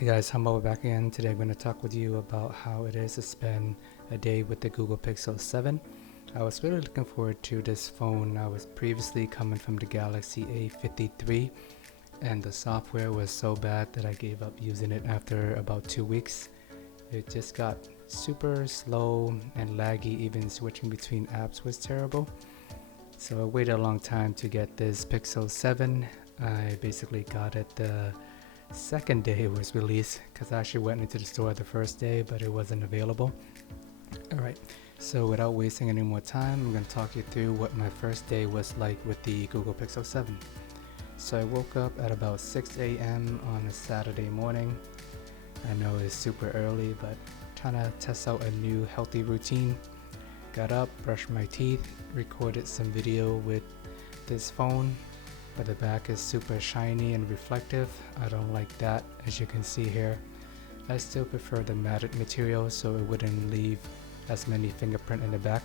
Hey guys, Humble back again. Today I'm going to talk with you about how it is to spend a day with the Google Pixel 7. I was really looking forward to this phone. I was previously coming from the Galaxy A53 and the software was so bad that I gave up using it after about 2 weeks. It just got super slow and laggy, even switching between apps was terrible. So I waited a long time to get this Pixel 7. I basically got it the second day it was released because I actually went into the store the first day but it wasn't available. Alright, so without wasting any more time, I'm going to talk you through what my first day was like with the Google Pixel 7. So I woke up at about 6 a.m. on a Saturday morning. I know it's super early, but trying to test out a new healthy routine. Got up, brushed my teeth, recorded some video with this phone. But the back is super shiny and reflective. I don't like that, as you can see here. I still prefer the matted material so it wouldn't leave as many fingerprints in the back.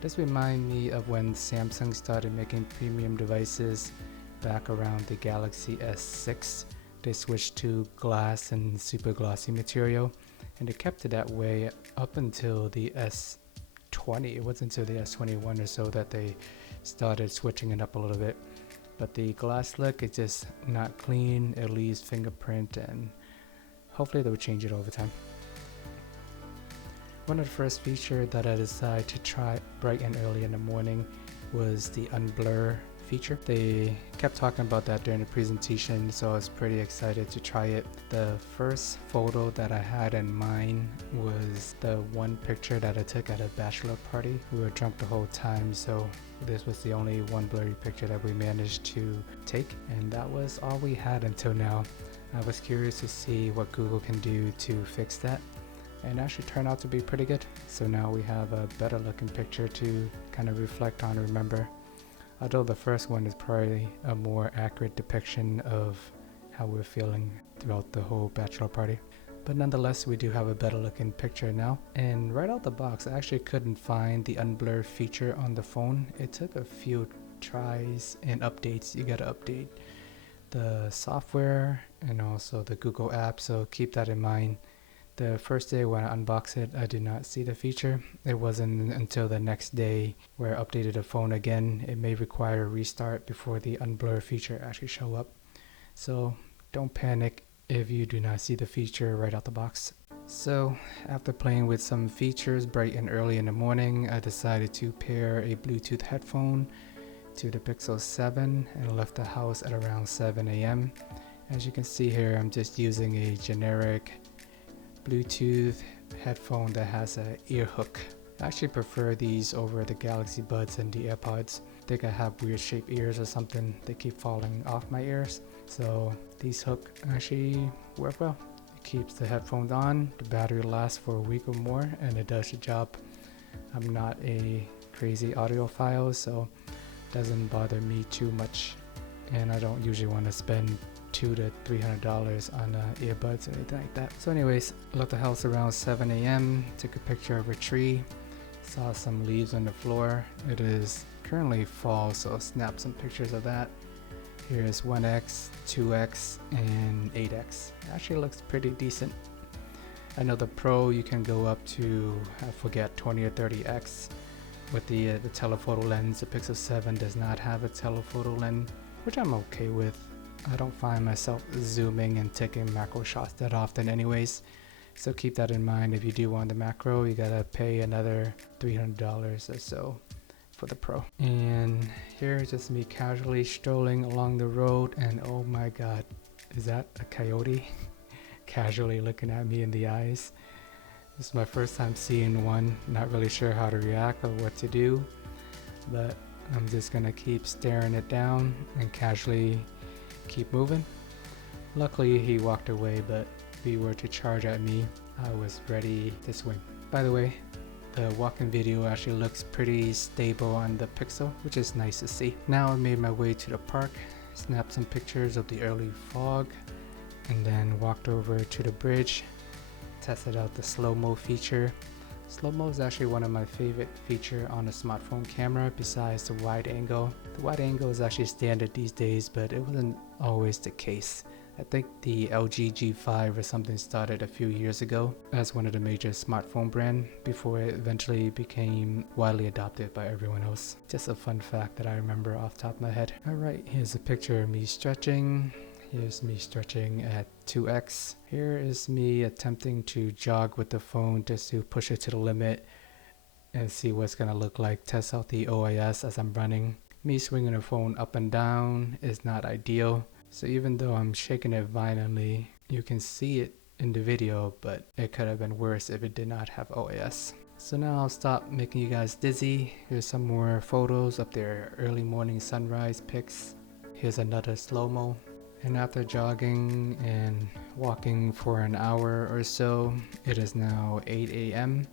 This reminds me of when Samsung started making premium devices back around the Galaxy S6. They switched to glass and super glossy material, and they kept it that way up until the S20. It wasn't until the S21 or so that they started switching it up a little bit. But the glass look is just not clean, it leaves fingerprint, and hopefully they'll change it over time. One of the first features that I decided to try bright and early in the morning was the unblur feature. They kept talking about that during the presentation, so I was pretty excited to try it. The first photo that I had in mind was the one picture that I took at a bachelor party. We were drunk the whole time, so this was the only one blurry picture that we managed to take, and that was all we had until now. I was curious to see what Google can do to fix that, and actually turned out to be pretty good. So now we have a better looking picture to kind of reflect on and remember. Although the first one is probably a more accurate depiction of how we're feeling throughout the whole bachelor party. But nonetheless, we do have a better looking picture now. And right out the box, I actually couldn't find the unblur feature on the phone. It took a few tries and updates. You gotta update the software and also the Google app, so keep that in mind. The first day when I unboxed it, I did not see the feature. It wasn't until the next day where I updated the phone again. It may require a restart before the unblur feature actually show up. So don't panic if you do not see the feature right out the box. So after playing with some features bright and early in the morning, I decided to pair a Bluetooth headphone to the Pixel 7 and left the house at around 7 a.m. As you can see here, I'm just using a generic Bluetooth headphone that has an ear hook. I actually prefer these over the Galaxy Buds and the AirPods. I think I have weird shaped ears or something. They keep falling off my ears. So these hooks actually work well. It keeps the headphones on, the battery lasts for a week or more, and it does the job. I'm not a crazy audiophile, so it doesn't bother me too much. And I don't usually want to spend $200 to $300 on earbuds or anything like that. So anyways, left the house around 7 a.m. Took a picture of a tree. Saw some leaves on the floor. It is currently fall, so snapped some pictures of that. Here's 1x, 2x, and 8x. It actually looks pretty decent. I know the Pro you can go up to, I forget, 20 or 30x with the telephoto lens. The Pixel 7 does not have a telephoto lens, which I'm okay with. I don't find myself zooming and taking macro shots that often anyways, so keep that in mind. If you do want the macro, you gotta pay another $300 or so for the Pro. And here's just me casually strolling along the road, and oh my god, is that a coyote? Casually looking at me in the eyes. This is my first time seeing one. Not really sure how to react or what to do, but I'm just gonna keep staring it down and casually keep moving. Luckily he walked away, but if he were to charge at me, I was ready to swing. By the way, the walking video actually looks pretty stable on the Pixel, which is nice to see. Now I made my way to the park, snapped some pictures of the early fog, and then walked over to the bridge, tested out the slow-mo feature. Slow-mo is actually one of my favorite features on a smartphone camera besides the wide angle. The wide angle is actually standard these days, but it wasn't always the case. I think the LG G5 or something started a few years ago as one of the major smartphone brand before it eventually became widely adopted by everyone else. Just a fun fact that I remember off the top of my head. Alright, here's a picture of me stretching. Here's me stretching at 2x. Here is me attempting to jog with the phone just to push it to the limit and see what's gonna look like, test out the OIS as I'm running. Me swinging the phone up and down is not ideal. So even though I'm shaking it violently, you can see it in the video, but it could have been worse if it did not have OIS. So now I'll stop making you guys dizzy. Here's some more photos of their early morning sunrise pics. Here's another slow-mo. And after jogging and walking for an hour or so, it is now 8 a.m.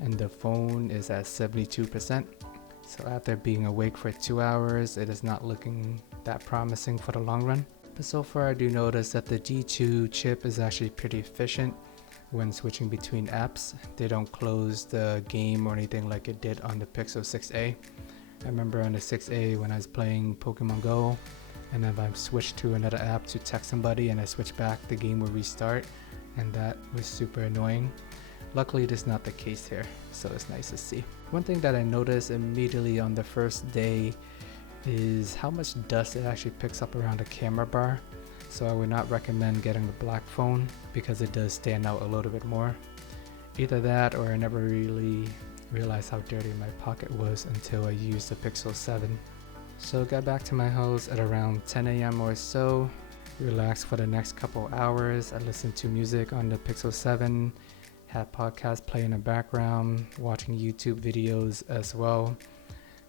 and the phone is at 72%. So after being awake for 2 hours, it is not looking that promising for the long run. But so far I do notice that the G2 chip is actually pretty efficient when switching between apps. They don't close the game or anything like it did on the Pixel 6a. I remember on the 6a when I was playing Pokemon Go, and then if I switched to another app to text somebody and I switch back, the game will restart, and that was super annoying. Luckily this is not the case here, so it's nice to see. One thing that I noticed immediately on the first day is how much dust it actually picks up around the camera bar. So I would not recommend getting the black phone because it does stand out a little bit more. Either that or I never really realized how dirty my pocket was until I used the Pixel 7. So got back to my house at around 10 a.m. or so, relaxed for the next couple hours. I listened to music on the Pixel 7, had podcasts playing in the background, watching YouTube videos as well.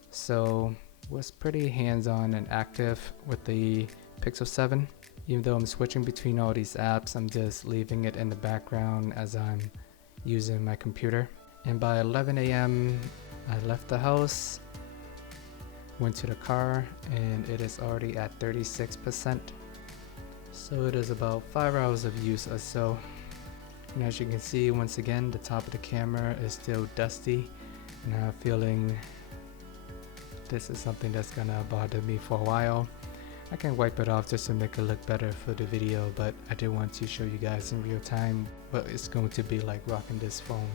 So was pretty hands-on and active with the Pixel 7. Even though I'm switching between all these apps, I'm just leaving it in the background as I'm using my computer. And by 11 a.m. I left the house, went to the car, and it is already at 36%. So it is about 5 hours of use or so. And as you can see, once again, the top of the camera is still dusty, and I have a feeling this is something that's gonna bother me for a while. I can wipe it off just to make it look better for the video, but I did want to show you guys in real time what it's going to be like rocking this phone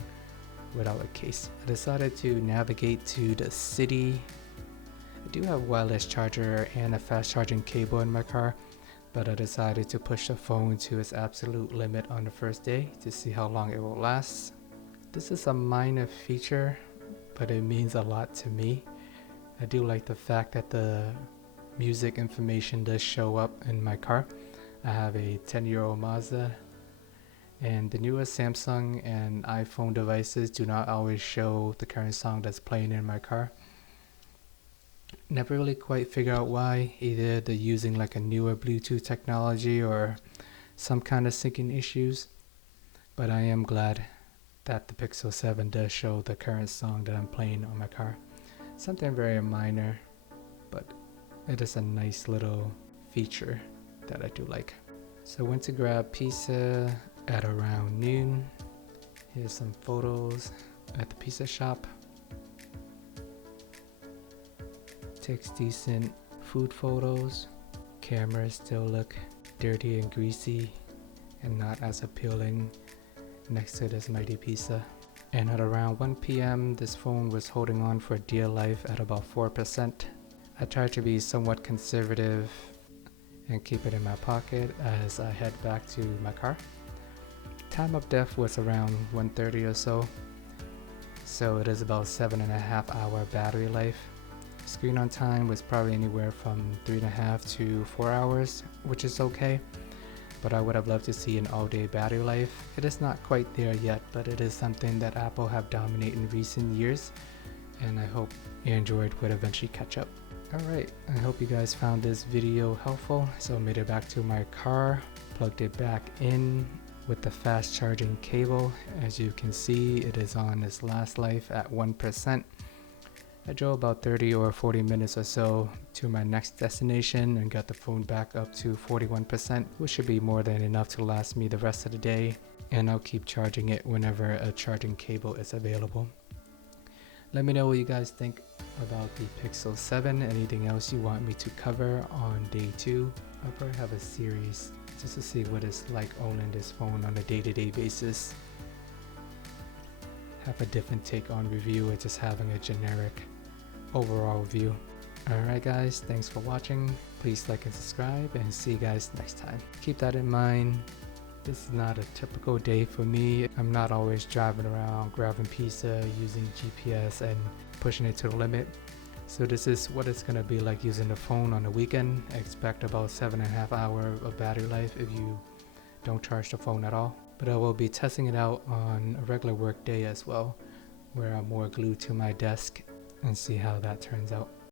without a case. I decided to navigate to the city. I do have a wireless charger and a fast charging cable in my car, but I decided to push the phone to its absolute limit on the first day to see how long it will last. This is a minor feature, but it means a lot to me. I do like the fact that the music information does show up in my car. I have a 10-year-old Mazda, and the newest Samsung and iPhone devices do not always show the current song that's playing in my car. Never really quite figure out why. Either they're using like a newer Bluetooth technology or some kind of syncing issues, but I am glad that the Pixel 7 does show the current song that I'm playing on my car. Something very minor, but it is a nice little feature that I do like. So I went to grab pizza at around noon. Here's some photos at the pizza shop. Takes decent food photos. Cameras still look dirty and greasy and not as appealing next to this mighty pizza. And at around 1 p.m. this phone was holding on for dear life at about 4%. I tried to be somewhat conservative and keep it in my pocket as I head back to my car. Time of death was around 1:30 or so, so it is about 7.5 hour battery life. Screen on time was probably anywhere from 3.5 to 4 hours, which is okay, but I would have loved to see an all-day battery life. It is not quite there yet, but it is something that Apple have dominated in recent years, and I hope Android would eventually catch up. Alright, I hope you guys found this video helpful. So I made it back to my car, plugged it back in with the fast charging cable. As you can see, it is on its last life at 1%. I drove about 30 or 40 minutes or so to my next destination and got the phone back up to 41%, which should be more than enough to last me the rest of the day, and I'll keep charging it whenever a charging cable is available. Let me know what you guys think about the Pixel 7. Anything else you want me to cover on day 2? I'll probably have a series just to see what it's like owning this phone on a day-to-day basis. Have a different take on review or just having a generic overall view. Alright guys, thanks for watching. Please like and subscribe, and see you guys next time. Keep that in mind. This is not a typical day for me. I'm not always driving around grabbing pizza, using GPS and pushing it to the limit. So this is what it's going to be like using the phone on the weekend. Expect about 7.5 hours of battery life if you don't charge the phone at all. But I will be testing it out on a regular work day as well, where I'm more glued to my desk, and see how that turns out.